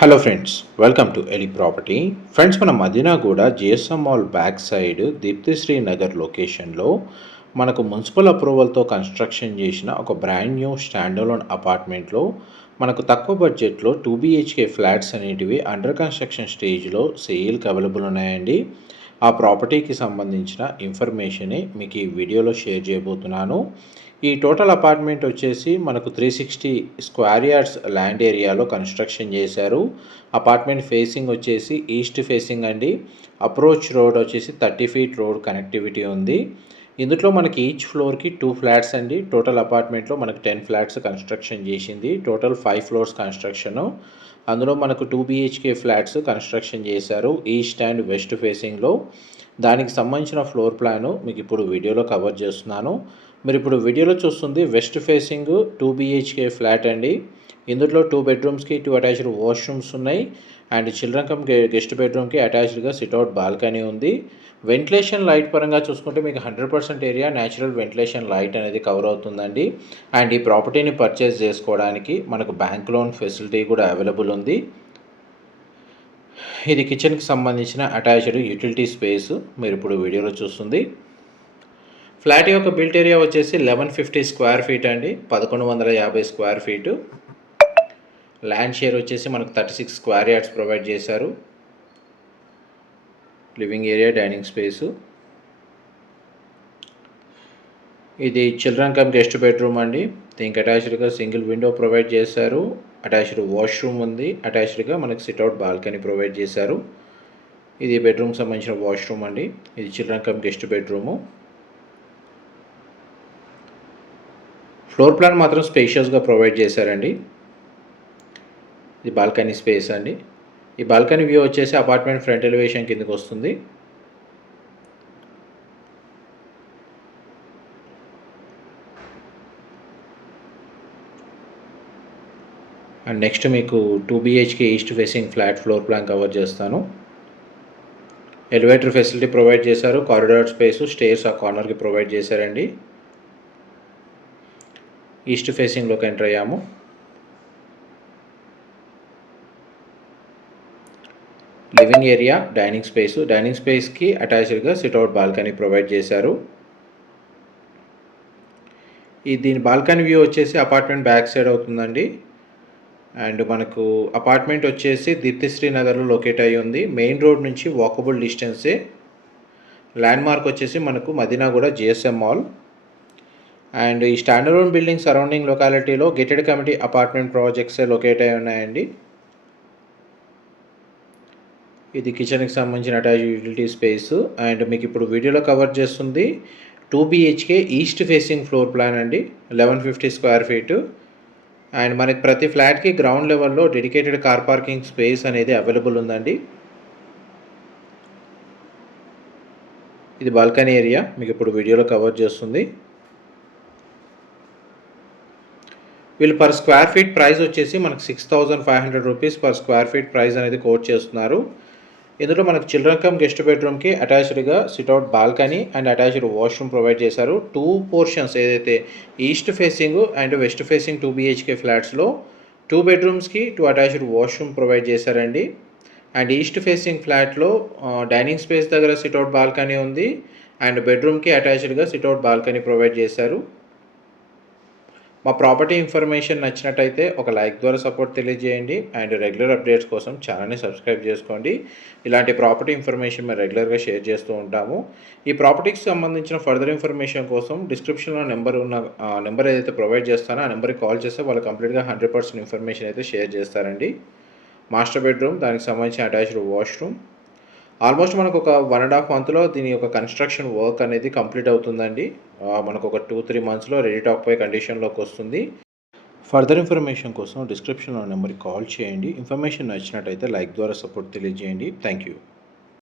Hello friends, welcome to Eli property. Friends, మన Madinaguda GSM mall back side Deeptishree Nagar లొకేషన్లో మనకు municipal అప్రూవల్తో construction చేసిన ఒక బ్రాండ్ న్యూ స్టాండలోన్ అపార్ట్మెంట్లో మనకు తక్కువ బడ్జెట్లో 2 BHK ఫ్లాట్స్ అనేటివి అండర్ కన్స్ట్రక్షన్ స్టేజ్లో సేల్కి అవైలబుల్ ఉన్నాయండి. ఆ ప్రాపర్టీకి సంబంధించిన ఇన్ఫర్మేషనే మీకు ఈ వీడియోలో షేర్ చేయబోతున్నాను. ఈ టోటల్ అపార్ట్మెంట్ వచ్చేసి మనకు 360 స్క్వేర్ యార్డ్స్ ల్యాండ్ ఏరియాలో కన్స్ట్రక్షన్ చేశారు. అపార్ట్మెంట్ ఫేసింగ్ వచ్చేసి ఈస్ట్ ఫేసింగ్ అండి. అప్రోచ్ రోడ్ వచ్చేసి 30 ఫీట్ రోడ్ కనెక్టివిటీ ఉంది. ఇందులో మనకి ఈచ్ ఫ్లోర్కి 2 ఫ్లాట్స్ అండి. టోటల్ అపార్ట్మెంట్లో మనకు 10 ఫ్లాట్స్ కన్స్ట్రక్షన్ చేసింది. Total 5 floors construction. అందులో మనకు 2 BHK ఫ్లాట్స్ కన్స్ట్రక్షన్ చేశారు ఈస్ట్ అండ్ వెస్ట్ ఫేసింగ్లో. దానికి సంబంధించిన ఫ్లోర్ ప్లాను మీకు ఇప్పుడు వీడియోలో కవర్ చేస్తున్నాను. మీరు ఇప్పుడు వీడియోలో చూస్తుంది వెస్ట్ ఫేసింగ్ 2 BHK ఫ్లాట్ అండి. ఇందులో 2 బెడ్రూమ్స్కి 2 అటాచ్డ్ వాష్రూమ్స్ ఉన్నాయి. అండ్ చిల్డ్రన్ కమ్ గెస్ట్ బెడ్రూమ్కి అటాచ్డ్గా సిట్అవుట్ బాల్కనీ ఉంది. వెంటిలేషన్ లైట్ పరంగా చూసుకుంటే మీకు 100% ఏరియా న్యాచురల్ వెంటిలేషన్ లైట్ అనేది కవర్ అవుతుందండి. అండ్ ఈ ప్రాపర్టీని పర్చేస్ చేసుకోవడానికి మనకు బ్యాంక్ లోన్ ఫెసిలిటీ కూడా అవైలబుల్ ఉంది. ఇది కిచెన్కి సంబంధించిన అటాచ్డ్ యూటిలిటీ స్పేస్ మీరు ఇప్పుడు వీడియోలో చూస్తుంది. ఫ్లాట్ యొక్క బిల్ట్ ఏరియా వచ్చేసి 1150 స్క్వేర్ ఫీట్ అండి, 1150 స్క్వేర్ ఫీటు. ల్యాండ్ షేర్ వచ్చేసి మనకు 36 స్క్వేర్ యార్డ్స్ ప్రొవైడ్ చేశారు. Living area, dining space. ఇది చిల్డ్రన్ కమ్ గెస్ట్ బెడ్రూమ్ అండి. దీనికి అటాచ్డ్గా సింగిల్ విండో ప్రొవైడ్ చేశారు. అటాచ్డ్ వాష్రూమ్ ఉంది. అటాచ్డ్గా మనకు సిట్అవుట్ బాల్కనీ ప్రొవైడ్ చేశారు. ఇది బెడ్రూమ్కి సంబంధించిన వాష్రూమ్ అండి. ఇది children come guest bedroom. Floor plan మాత్రం స్పేషియస్గా ప్రొవైడ్ చేశారండి. ఇది బాల్కనీ స్పేస్ అండి. ఈ బాల్కనీ వ్యూ వచ్చేసి అపార్ట్మెంట్ ఫ్రంట్ ఎలివేషన్ కిందకి వస్తుంది. అండ్ నెక్స్ట్ మీకు 2 BHK east facing flat floor plan cover చేస్తాను. ఎలివేటర్ ఫెసిలిటీ ప్రొవైడ్ చేశారు. కారిడార్ స్పేసు, స్టేర్స్ ఆ కార్నర్కి ప్రొవైడ్ చేశారండి. ఈస్ట్ ఫేసింగ్లోకి ఎంటర్ అయ్యాము. Living area, dining space. డైనింగ్ స్పేస్కి అటాచ్డ్గా సిట్అవుట్ బాల్కనీ ప్రొవైడ్ చేశారు. దీని బాల్కనీ వ్యూ వచ్చేసి అపార్ట్మెంట్ బ్యాక్ సైడ్ అవుతుందండి. అండ్ మనకు అపార్ట్మెంట్ వచ్చేసి దీప్తిశ్రీ నగర్లో లొకేట్ అయ్యి ఉంది. మెయిన్ రోడ్ నుంచి వాకబుల్ డిస్టెన్సే. ల్యాండ్ మార్క్ వచ్చేసి మనకు మదీనాగూడ జిఎస్ఎం మాల్. అండ్ ఈ స్టాండర్డ్ బిల్డింగ్ సరౌండింగ్ లొకాలిటీలో గేటెడ్ కమిటీ అపార్ట్మెంట్ ప్రాజెక్ట్సే లొకేట్ అయి ఉన్నాయండి. ఇది కిచెన్కి సంబంధించిన అటాచ్డ్ యూటిలిటీ స్పేస్. అండ్ మీకు ఇప్పుడు వీడియోలో కవర్ చేస్తుంది 2 BHK east facing floor plan అండి, 1150 స్క్వేర్ ఫీటు. అండ్ మనకి ప్రతి ఫ్లాట్కి గ్రౌండ్ లెవెల్లో డెడికేటెడ్ కార్ పార్కింగ్ స్పేస్ అనేది అవైలబుల్ ఉందండి. ఇది బాల్కనీ ఏరియా మీకు ఇప్పుడు వీడియోలో కవర్ చేస్తుంది. వీళ్ళు పర్ స్క్వేర్ ఫీట్ ప్రైస్ వచ్చేసి మనకు 6500 rupees per square feet price అనేది కోట్ చేస్తున్నారు. ఇందులో మనకు చిల్డ్రన్ కమ్ గెస్ట్ బెడ్రూమ్కి అటాచ్డ్గా sit out balcony and attached washroom provide చేశారు. 2 పోర్షన్స్ ఏదైతే east facing and west facing 2 BHK ఫ్లాట్స్లో 2 బెడ్రూమ్స్కి 2 అటాచ్డ్ వాష్రూమ్ ప్రొవైడ్ చేశారండి. అండ్ ఈస్ట్ ఫేసింగ్ ఫ్లాట్లో డైనింగ్ స్పేస్ దగ్గర సిట్అవుట్ బాల్కనీ ఉంది. అండ్ బెడ్రూమ్కి అటాచ్డ్గా సిట్అవుట్ బాల్కనీ ప్రొవైడ్ చేశారు. మా ప్రాపర్టీ ఇన్ఫర్మేషన్ నచ్చినట్టయితే ఒక లైక్ ద్వారా సపోర్ట్ తెలియజేయండి. అండ్ రెగ్యులర్ అప్డేట్స్ కోసం ఛానల్ని సబ్స్క్రైబ్ చేసుకోండి. ఇలాంటి ప్రాపర్టీ ఇన్ఫర్మేషన్ మేము రెగ్యులర్గా షేర్ చేస్తూ ఉంటాము. ఈ ప్రాపర్టీకి సంబంధించిన ఫర్దర్ ఇన్ఫర్మేషన్ కోసం డిస్క్రిప్షన్లో నెంబర్ ఏదైతే ప్రొవైడ్ చేస్తానో ఆ నెంబర్కి కాల్ చేస్తే వాళ్ళు కంప్లీట్గా 100% ఇన్ఫర్మేషన్ అయితే షేర్ చేస్తారండి. మాస్టర్ బెడ్రూమ్, దానికి సంబంధించిన అటాచ్డ్ వాష్రూమ్. ఆల్మోస్ట్ మనకు ఒక 1.5 మంత్లో దీని యొక్క కన్స్ట్రక్షన్ వర్క్ అనేది కంప్లీట్ అవుతుందండి. మనకు ఒక 2-3 మంత్స్లో రెడీ టాక్ పై కండిషన్లోకి వస్తుంది. ఫర్దర్ ఇన్ఫర్మేషన్ కోసం డిస్క్రిప్షన్లో నెంబర్కి కాల్ చేయండి. ఇన్ఫర్మేషన్ నచ్చినట్టయితే లైక్ ద్వారా సపోర్ట్ తెలియజేయండి. Thank you.